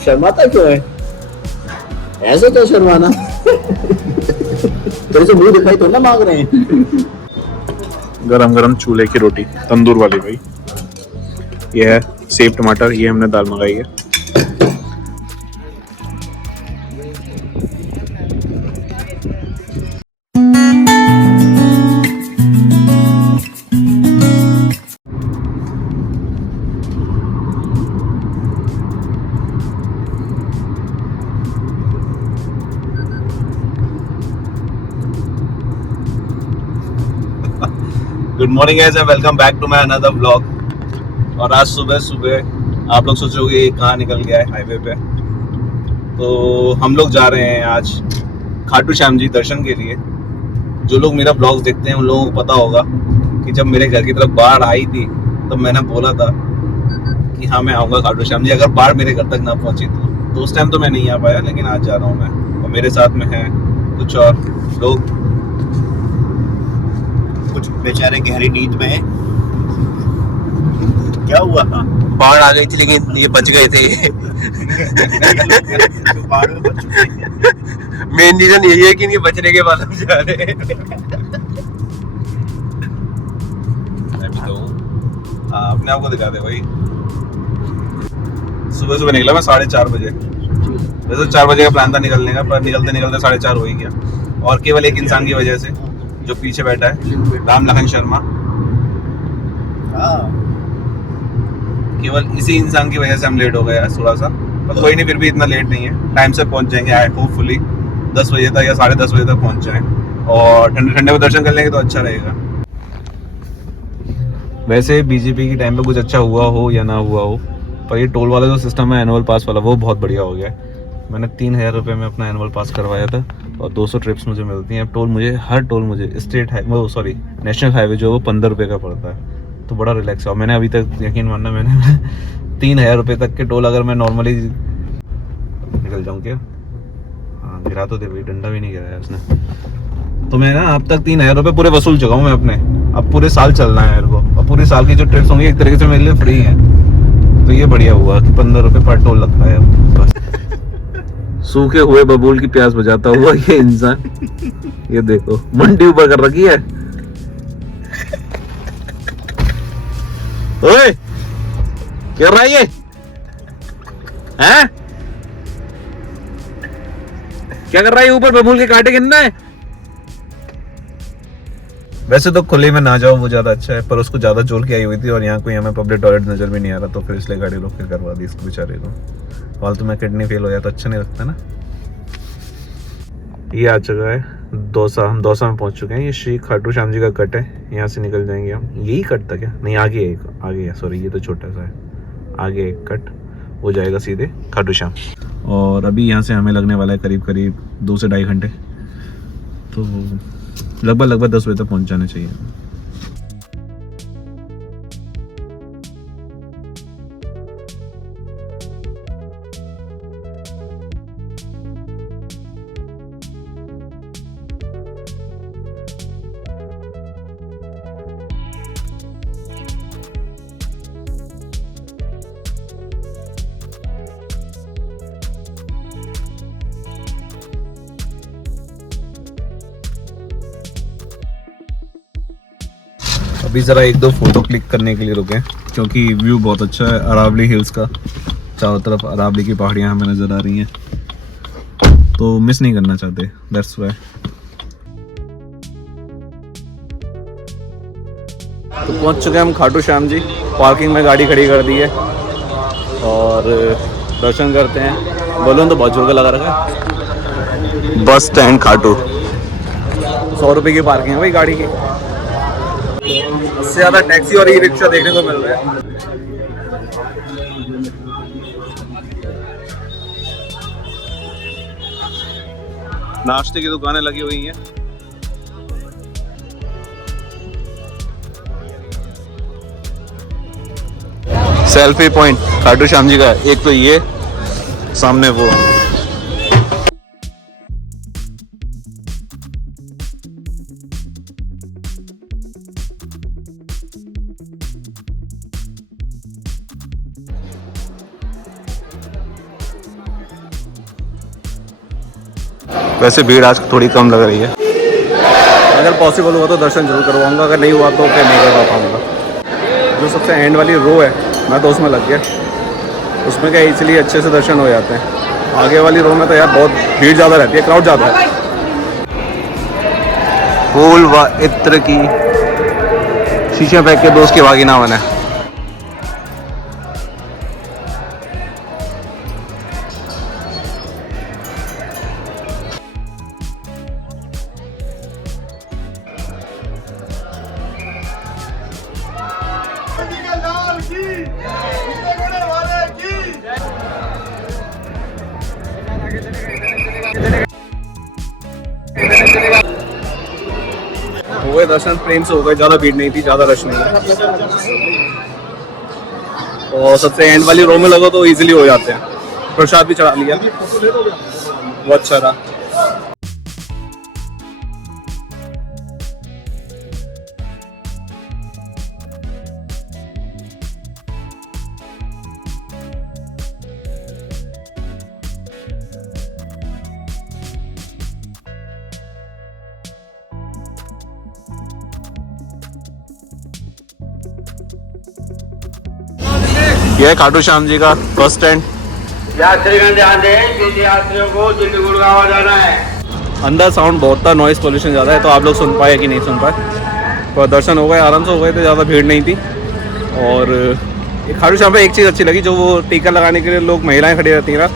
शर्माता क्यों है? ऐसे तो शर्माना। तेरे से मुंह दिखाई तो ना मांग रहे हैं। गरम गरम चूल्हे की रोटी, तंदूर वाली भाई। ये है सेब टमाटर, ये हमने दाल मंगाई है। Good morning guys and welcome back to my another vlog. और आज सुबह सुबह आप लोग सोचोगे ये कहाँ निकल गया है हाईवे पे। तो हम लोग जा रहे हैं आज खाटू श्याम जी दर्शन के लिए। जो लोग मेरा ब्लॉग देखते हैं उन लोगों को पता होगा कि जब मेरे घर की तरफ बाढ़ आई थी तब मैंने बोला था कि हाँ मैं आऊँगा खाटू श्याम जी, अगर बाढ़ मेरे घर तक ना पहुँची तो उस टाइम तो मैं नहीं आ पाया, लेकिन आज जा रहा हूँ मैं। और मेरे साथ में हैं कुछ और लोग, कुछ बेचारे गहरी नींद में हैं। क्या हुआ? बाढ़ आ गई थी लेकिन ये बच गए थे। बाढ़ में बच चुके हैं। मेन रीजन यही है कि ये बचने के बाद हम जा रहे हैं। अपने आप को दिखा दे भाई। सुबह सुबह निकला मैं 4:30 बजे। वैसे 4 बजे का प्लान था निकलने का, पर निकलते निकलते 4:30 हो ही गया। और केवल एक इंसान की वजह से, जो पीछे बैठा है, राम लखन शर्मा, केवल इसी इंसान की वजह से हम लेट हो गए आज थोड़ा सा। पर कोई नहीं, फिर भी इतना लेट नहीं है, टाइम से पहुंच जाएंगे। आई होपफुली 10 बजे तक या 10:30 बजे तक पहुंच जाएं और ठंडे ठंडे में दर्शन कर लेंगे तो अच्छा रहेगा। वैसे बीजेपी की टाइम पे कुछ अच्छा हुआ हो या ना हुआ हो, पर ये टोल वाला जो सिस्टम है एनुअल पास वाला, वो बहुत बढ़िया हो गया है। मैंने 3000 रुपये में अपना एनुअल पास करवाया था और 200 ट्रिप्स मुझे मिलती हैं। अब टोल मुझे, हर टोल मुझे स्टेट वो सॉरी नेशनल हाईवे जो है वो 15 रुपये का पड़ता है, तो बड़ा रिलैक्स है। और मैंने अभी तक, यकीन मानना, मैंने 3000 रुपये तक के टोल अगर मैं नॉर्मली निकल जाऊँ क्या, हाँ गिरा तो दे भाई, डंडा भी नहीं गिराया उसने। तो मैं ना अब तक 3000 रुपये पूरे वसूल चुका हूँ मैं अपने। अब पूरे साल चलना है मेरे को, और पूरे साल की जो ट्रिप्स होंगी एक तरीके से मेरे लिए फ्री हैं। तो ये बढ़िया हुआ कि 15 रुपये पर टोल लगता है अब बस। सूखे हुए बबूल की प्यास बुझाता हुआ ये इंसान, ये देखो मंडी ऊपर कर रखी है। ओए क्या कर रहा है ये? हैं? क्या कर रहा है ऊपर? बबूल के कांटे गिनना है? वैसे तो खुले में ना जाओ वो ज्यादा अच्छा है, पर उसको ज्यादा जोर की आई हुई थी और यहाँ कोई हमें पब्लिक टॉयलेट नजर भी नहीं आ रहा, तो फिर इसलिए गाड़ी रोक के करवा दी इसको बेचारे को। फालतू में किडनी फेल हो जाए तो अच्छा नहीं लगता ना। ये आ चुका है दौसा, हम दौसा में पहुंच चुके हैं। ये श्री खाटू श्याम जी का कट है, यहाँ से निकल जाएंगे हम। यही कट था क्या? नहीं, आगे है, आगे है, सॉरी ये तो छोटा सा है। आगे एक कट हो जाएगा सीधे खाटू श्याम। और अभी यहाँ से हमें लगने वाला है करीब करीब 2 से 2.5 घंटे, तो लगभग 10 बजे तक पहुँच जाना चाहिए। अभी ज़रा 1-2 फोटो क्लिक करने के लिए रुके हैं, क्योंकि व्यू बहुत अच्छा है अरावली हिल्स का। चारों तरफ अरावली की पहाड़ियां हमें नज़र आ रही हैं, तो मिस नहीं करना चाहते, दैट्स व्हाई। तो पहुंच चुके हैं हम खाटू श्याम जी। पार्किंग में गाड़ी खड़ी कर दी है और दर्शन करते हैं। बोलो तो बहुत जोर का लगा रखा है। बस स्टैंड खाटू, 100 रुपये की पार्किंग है भाई गाड़ी की। उससे ज़्यादा टैक्सी और ई रिक्शा देखने को मिल रहा है। नाश्ते की दुकानें लगी हुई हैं। सेल्फी पॉइंट खाटू श्याम जी का, एक तो ये सामने वो। वैसे भीड़ आज थोड़ी कम लग रही है। अगर पॉसिबल हुआ तो दर्शन जरूर करवाऊंगा, अगर नहीं हुआ तो फिर नहीं करवा पाऊँगा। जो सबसे एंड वाली रो है मैं तो उसमें लग गया, उसमें क्या इसलिए अच्छे से दर्शन हो जाते हैं। आगे वाली रो में तो यार बहुत भीड़ ज़्यादा रहती है, क्राउड ज़्यादा है। फूल व इत्र की शीशे फेंक के दोस्त की भागी ना बने। हो गए दर्शन प्रेम से हो गए, ज़्यादा भीड़ नहीं थी, ज़्यादा रश नहीं है। और सबसे एंड वाली रो में लगो तो इजीली हो जाते हैं। प्रसाद भी चढ़ा लिया, बहुत अच्छा रहा। यह है खाटू श्याम जी का बस स्टैंड। यात्रीगण ध्यान दें, जिन यात्रियों को दिल्ली गुड़गांव जाना है। अंदर साउंड बहुत था, नॉइस पोल्यूशन ज़्यादा है, तो आप लोग सुन पाए कि नहीं सुन पाए। पर दर्शन हो गए, आराम से हो गए थे, ज़्यादा भीड़ नहीं थी। और खाटू श्याम पे एक चीज़ अच्छी लगी, जो वो टीका लगाने के लिए लोग महिलाएं खड़ी रहती हैं ना,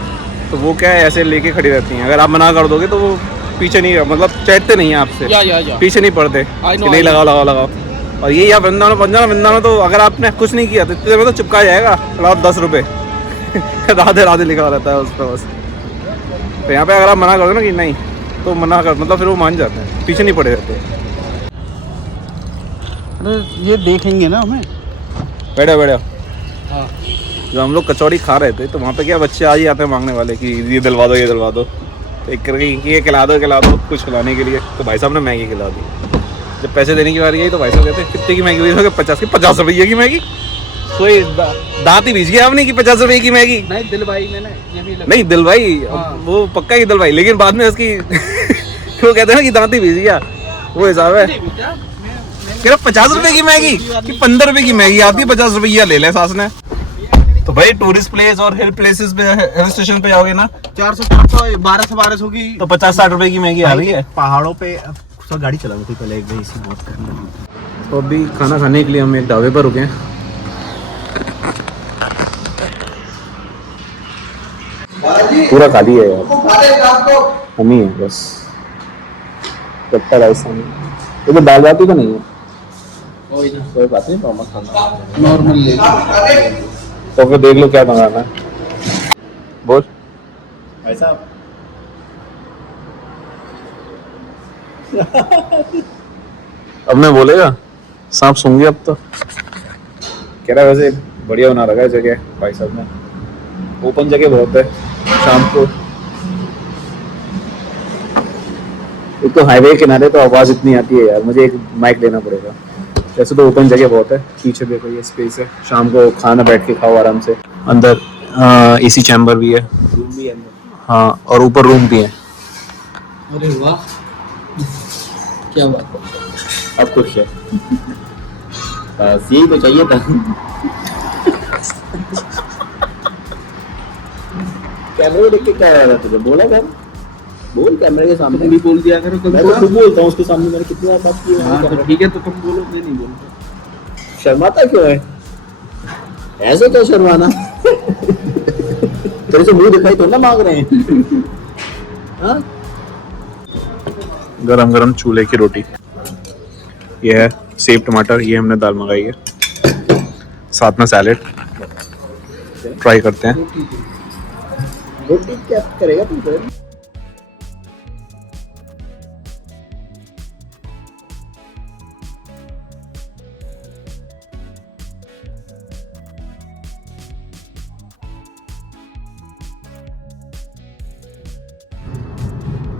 तो वो क्या है ऐसे लेके खड़ी रहती हैं। अगर आप मना कर दोगे तो वो पीछे नहीं, मतलब चैटते नहीं हैं आपसे, पीछे नहीं पड़ते कि नहीं लगाओ लगाओ लगाओ। और ये यहाँ वृंदावन में तो अगर आपने कुछ नहीं किया तो इतने देर में तो चिपका जाएगा, आप 10 रुपये राधे राधे लिखा रहता है उस पर बस। तो यहाँ पे अगर आप मना कर दो ना कि नहीं, तो मना कर मतलब फिर वो मान जाते हैं, पीछे नहीं पड़े रहते। अरे ये देखेंगे ना हमें। बैठो बैठो। हाँ, जब हम लोग कचौड़ी खा रहे थे तो वहाँ पे क्या बच्चे आज ही आते हैं मांगने वाले कि ये दिलवा दो ये दिलवा दो, तो एक करके ये खिला दो कुछ खिलाने के लिए। तो भाई साहब ने मैगी खिला दी। जब पैसे देने की बारी आई तो भाई साहब कहते हैं कितने की मैगी हुई? 50 रुपये की मैगी। कोई दांत ही बीच गया आपने कि 50 रुपये की मैगी? नहीं दिलवाई मैंने, ये भी नहीं दिलवाई, वो पक्का ही दिलवाई, लेकिन बाद में उसकी वो कहते हैं ना कि दांत ही बीच गया, वो हिसाब है। कह रहा 50 रुपये की मैगी कि 15 रुपये की मैगी आती है, 50 रुपये ले ले सास ने। तो भाई टूरिस्ट प्लेस और हिल प्लेसेस पे, हिल स्टेशन पे जाओगे ना 400 1200 की, तो 50-60 रुपए की मैगी आ रही है। पहाड़ों पे सब गाड़ी चलानी थी पहले, एक भाई इसी बात करना। तो अभी खाना खाने के लिए हम एक ढाबे पर रुके हैं। पूरा खाली है यार, हम ही है बस। कट्टा राइस ये तो दाल बाटी तो नहीं है, कोई बात नहीं, नॉर्मल ले। तो फिर देख लो क्या मंगाना है, बोल। ऐसा अब मैं बोलेगा सांप सूंघी अब तो। कह रहा है वैसे बढ़िया बना रखा है जगह भाई साहब ने, ओपन जगह बहुत है शाम को। एक तो हाईवे किनारे तो आवाज इतनी आती है यार, मुझे एक माइक लेना पड़ेगा। वैसे तो ओपन जगह बहुत है, पीछे देखो ये स्पेस है, शाम को खाना बैठ के खाओ आराम से। अंदर एसी चैम्बर भी है, रूम भी है। हाँ, और ऊपर रूम भी है। अरे वाह, क्या बात है, अब खुश है। बस यही तो चाहिए था। कैमरे देख के क्या आ रहा तुझे? बोला था, बोल कैमरे के सामने। भी बोल दिया करो, मैं तो बोलता हूँ उसके सामने, मैंने कितनी बार बात की है। हाँ, तो ठीक है, तो तुम बोलो, मैं नहीं बोलता। शर्माता क्यों है? ऐसे तो शर्माना। तेरे से मुंह दिखाई तो ना मांग रहे हैं। हाँ, गरम गरम चूल्हे की रोटी, ये है सेब टमाटर, ये हमने दाल मंगाई है, साथ में सैलेड। ट्राई करते हैं। रोटी क्या करेगा तू?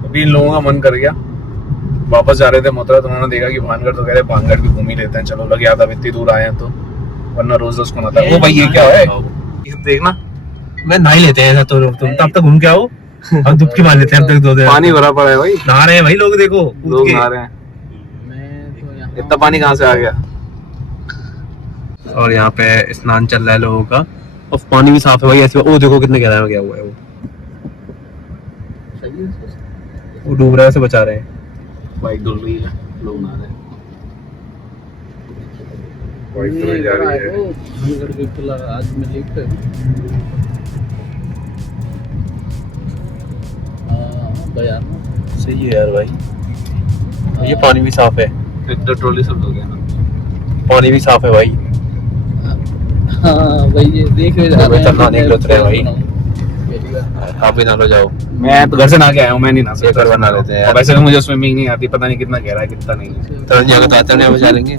अभी इन लोगों का मन कर गया, वापस जा रहे थे मथुरा, तो उन्होंने देखा कि भानगढ़, तो कह रहे भानगढ़ भी घूम ही लेते हैं, चलो। लगे आता इतनी दूर आए हैं तो, वरना रोज रोज कौन आता है। वो भाई ये क्या है देखना, मैं नहा ही लेते हैं तो तुम तब तक घूम के आओ, हम डुबकी मार लेते हैं अब तक 2 दिन। पानी भरा पड़ा है भाई, नहा रहे हैं भाई लोग, देखो लोग नहा रहे हैं। इतना पानी कहाँ से आ गया? और यहाँ पे स्नान चल रहा है लोगों का, और पानी भी साफ है भाई ऐसे। ओ देखो कितने गहरा में गया हुआ है वो डूब रहा है, उसे बचा रहे हैं। बाइक डुल रही है, लोग नहा रहे हैं। बाइक तो जा रही है। आज में लिफ्ट है। सही है यार भाई, ये पानी भी साफ है, इतना ट्रॉली सब हो गया ना। पानी भी साफ है भाई। हाँ भाई ये देख रहे जा रहे हैं। नहाने के लिए उतरे हैं भाई, आप भी नहा लो जाओ। मैं तो घर से नहा के आया हूँ, मैं नहीं नहा सकता। एक बार नहा लेते हैं। और वैसे भी मुझे स्विमिंग नहीं आती, पता नहीं कितना गहरा है कितना नहीं है। तुरंत जाकर तो आते हैं, बचा लेंगे।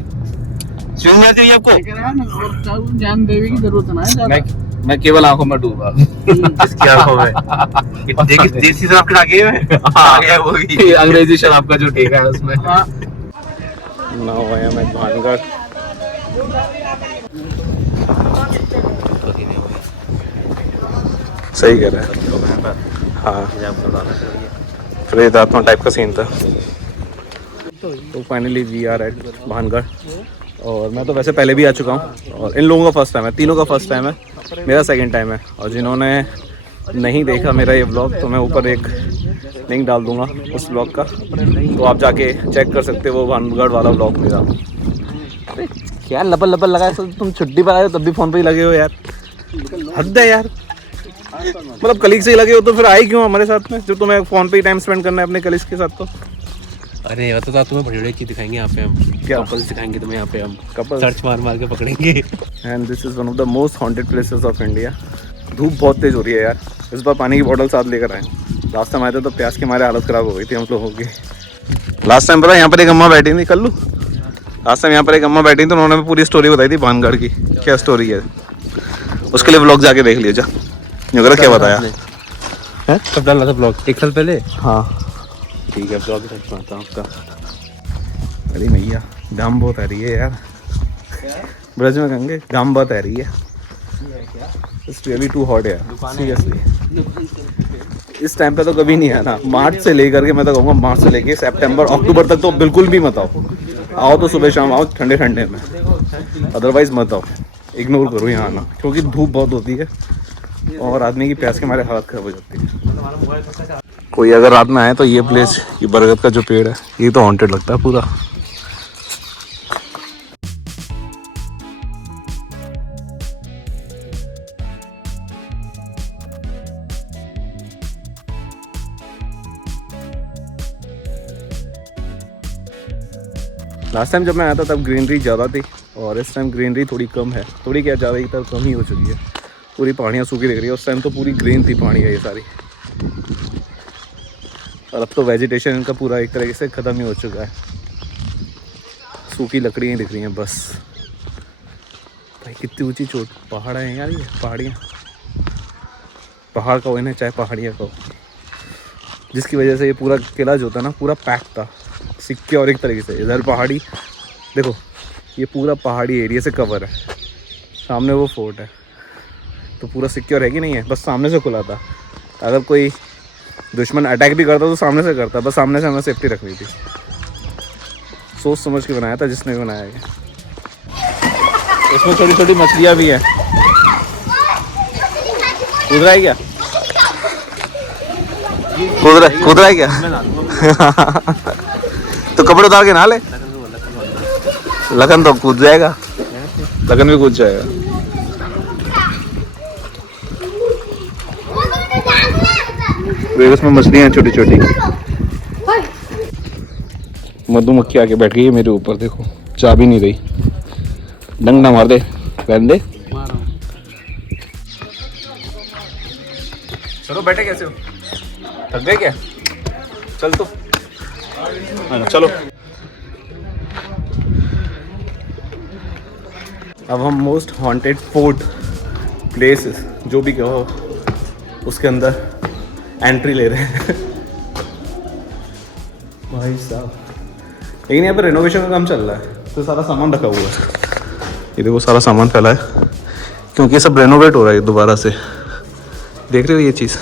स्विमिंग आती है आपको? ध्यान देने की जरूरत ना है। मैं केवल आंखों में डूबा। इसकी आंखों में देखिए देसी शराब खिला के आ गया वो भी। अंग्रेजी शराब का जो ठेका है उसमें। Now I am at Bhangarh. सही कह रहा है। हाँ, प्रेतात्मा टाइप का सीन था। तो finally we are at Bhangarh. और मैं तो वैसे पहले भी आ चुका हूँ, और इन लोगों का फर्स्ट टाइम है, तीनों का फर्स्ट टाइम है, मेरा सेकंड टाइम है। और जिन्होंने नहीं देखा मेरा ये व्लॉग, तो मैं ऊपर एक लिंक डाल दूंगा उस व्लॉग का, तो आप जाके चेक कर सकते हो वो भानगढ़ वाला व्लॉग मेरा। अरे क्या लबल लबल लगा है, तुम छुट्टी पर आए हो तब भी फ़ोन पर ही लगे हो यार, हद है यार। मतलब कलीग से ही लगे हो तो फिर आए क्यों हमारे साथ में, जब तुम्हें फ़ोन पे ही टाइम स्पेंड करना है अपने कलीग्स के साथ। तो अरे ये तो तुम्हें बड़ी बड़ी चीज दिखाएंगे यहाँ पे हम, क्या कपल्स दिखाएंगे तुम्हें यहाँ पे हम, कपल्स सर्च मार मार के पकड़ेंगे। And this is one of the most haunted places of India. धूप बहुत तेज़ हो रही है यार, इस बार पानी की बोतल साथ लेकर आए। लास्ट टाइम आए थे तो प्यास के मारे हालत ख़राब हो गई थी हम लोगों की। लास्ट टाइम पता यहाँ पर एक अम्मा बैठी थी, कर लूँ। लास्ट टाइम यहाँ पर एक अम्मा बैठी थी, तो उन्होंने पूरी स्टोरी बताई थी भानगढ़ की। क्या स्टोरी है उसके लिए व्लॉग जाके देख लीजिए। वगैरह क्या बताया है, कब डाला था ब्लॉग? 1 साल पहले। हाँ ठीक है, ब्लॉग सर्च मारता हूँ आपका। अरे भैया घाम बहुत आ रही है यार, ब्रज में कहेंगे घाम बहुत आ रही है। इट्स रियली टू हॉट यार, सीरियसली। इस टाइम पे तो कभी नहीं आना, मार्च से लेकर के, मैं तो कहूँगा मार्च से लेके सितंबर अक्टूबर तक तो बिल्कुल भी मत आओ। आओ तो सुबह शाम आओ, ठंडे ठंडे में, अदरवाइज मत आओ, इग्नोर करो यहाँ आना, क्योंकि धूप बहुत होती है और आदमी की प्यास के मारे हालत खराब हो जाती है। कोई अगर रात में आए तो ये प्लेस, ये बरगद का जो पेड़ है, ये तो हॉन्टेड लगता है पूरा। लास्ट टाइम जब मैं आया था तब ग्रीनरी ज़्यादा थी, और इस टाइम ग्रीनरी थोड़ी कम है। थोड़ी क्या ज़्यादा, एक तरफ कम ही हो चुकी है। पूरी पहाड़ियाँ सूखी दिख रही है, उस टाइम तो पूरी ग्रीन थी पहाड़ियाँ ये सारी। और अब तो वेजिटेशन इनका पूरा एक तरीके से ख़त्म ही हो चुका है, सूखी लकड़ियाँ दिख रही हैं बस। भाई कितनी ऊंची चोट पहाड़ है यार, ये पहाड़ियाँ, पहाड़ का हो इन्हें चाहे पहाड़ियाँ का हो, जिसकी वजह से ये पूरा किला जो था ना पूरा पैक था, सिक्योर एक तरीके से। इधर पहाड़ी देखो, ये पूरा पहाड़ी एरिया से कवर है, सामने वो फोर्ट है, तो पूरा सिक्योर है कि नहीं है। बस सामने से खुला था, अगर कोई दुश्मन अटैक भी करता तो सामने से करता, बस सामने से हमें सेफ्टी रखनी थी। सोच समझ के बनाया था जिसने भी बनाया है। इसमें छोटी छोटी मछलियाँ भी हैं। कूद रहा है क्या? कूद रहा है क्या? तो कपड़े उतार के नहा ले। लगन तो कूद जाएगा, लगन भी कूद जाएगा। उसमें मछलियाँ हैं छोटी छोटी। मधुमक्खी आके बैठ गई है मेरे ऊपर, देखो चाह भी नहीं रही। डंग ना मार दे, रहने दे। चलो बैठे कैसे हो, थक गए क्या? चल तो चलो। अब हम मोस्ट हॉन्टेड फोर्ट प्लेसेस जो भी कहो उसके अंदर एंट्री ले रहे हैं। भाई साहब, लेकिन यहाँ पे रेनोवेशन का काम चल रहा है, तो सारा सामान रखा हुआ है। ये देखो सारा सामान फैला है, क्योंकि सब रेनोवेट हो रहा है दोबारा से। देख रहे हो ये चीज़,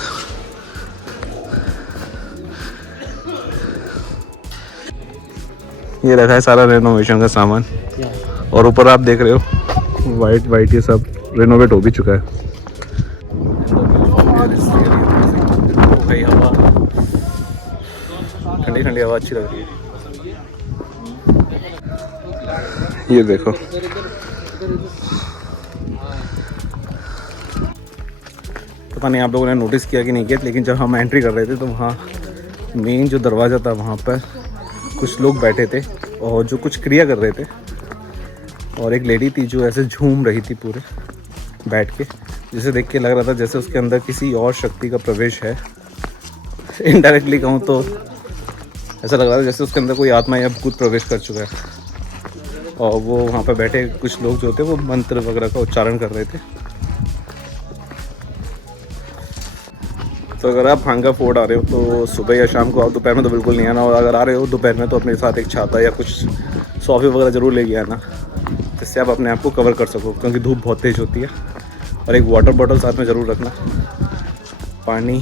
ये रखा है सारा रेनोवेशन का सामान, और ऊपर आप देख रहे हो वाइट वाइट ये सब रेनोवेट हो भी चुका है। हवा ठंडी ठंडी हवा अच्छी लग रही है। ये देखो पता नहीं आप लोगों ने नोटिस किया कि नहीं किया, लेकिन जब हम एंट्री कर रहे थे तो वहाँ मेन जो दरवाज़ा था वहाँ पर कुछ लोग बैठे थे और जो कुछ क्रिया कर रहे थे, और एक लेडी थी जो ऐसे झूम रही थी पूरे बैठ के, जिसे देख के लग रहा था जैसे उसके अंदर किसी और शक्ति का प्रवेश है। इनडायरेक्टली कहूँ तो ऐसा लग रहा था जैसे उसके अंदर कोई आत्मा या भूत प्रवेश कर चुका है, और वो वहाँ पर बैठे कुछ लोग जो थे वो मंत्र वगैरह का उच्चारण कर रहे थे। तो अगर आप भांगा फोर्ट आ रहे हो तो सुबह या शाम को आओ, दोपहर में तो बिल्कुल नहीं आना, और अगर आ रहे हो दोपहर में तो अपने साथ एक छाता या कुछ सॉफी वगैरह ज़रूर लेके आना, जिससे आप अपने आप को कवर कर सको, क्योंकि धूप बहुत तेज़ होती है। और एक वाटर बॉटल साथ में ज़रूर रखना, पानी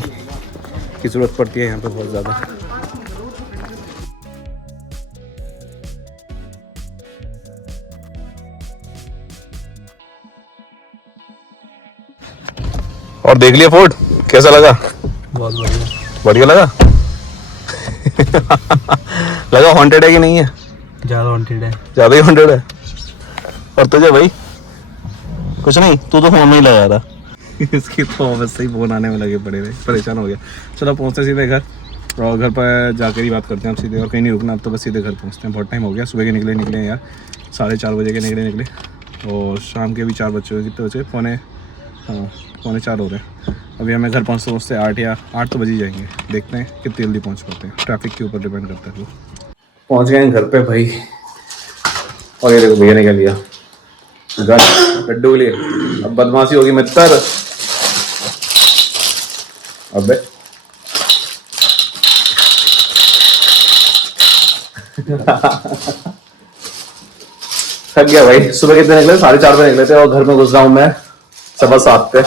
की ज़रूरत पड़ती है यहाँ पे बहुत ज़्यादा। और देख लिया फोर्ट, कैसा लगा? बहुत बढ़िया, बढ़िया लगा। लगा हॉन्टेड है कि नहीं है? ज़्यादा हॉन्टेड है, ज़्यादा ही हॉन्टेड है। और तुझे भाई कुछ नहीं, तू तो फोन में ही लगा रहा। इसकी तो वैसे ही फोन आने में लगे पड़े रहे, परेशान हो गया। चलो पहुँचते सीधे घर, और घर पर जाकर ही बात करते हैं आप सीधे, और कहीं नहीं रुकना अब तो, बस सीधे घर पहुँचते हैं। बहुत टाइम हो गया, सुबह के निकले यार, 4:30 बजे के निकले, और शाम के भी 4 बज चुके। कितने बजे? पौने 4 हो रहे हैं। अभी हमें घर पहुँचते 8 तो बज ही जाएंगे। देखते हैं कितनी जल्दी पहुँच पाते हैं, ट्रैफिक के ऊपर डिपेंड करता है। पहुँच गए हैं घर पे भाई, और ये देखो भैया ने क्या लिया, गन लड्डू के लिए। अब बदमाशी होगी मित्र। अबे थक गया भाई। सुबह कितने निकले? 4:30 बजे निकले थे, और घर में घुस रहा हूँ मैं 7:15 पे।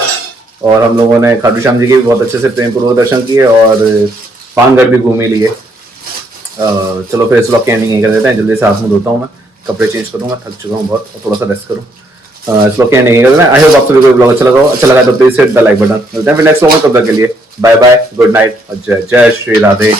और हम लोगों ने खाटू श्याम जी के भी बहुत अच्छे से प्रेम पूर्वक दर्शन किए, और पानगढ़ भी घूम ही लिए। चलो फिर इस व्लॉग की एंडिंग यहीं कर देते हैं। जल्दी से हाथ मुंह धोता हूँ मैं, कपड़े चेंज करूँगा, थक चुका हूँ बहुत, और थोड़ा सा रेस्ट करूँ। इस व्लॉग की एंडिंग यहीं कर देते हैं। आई होप आप सभी को व्लॉग अच्छा लगा तो please hit the like button. मिलते हैं फिर नेक्स्ट व्लॉग में, तब तक के लिए बाय बाय, गुड नाइट, और जय श्री राधे।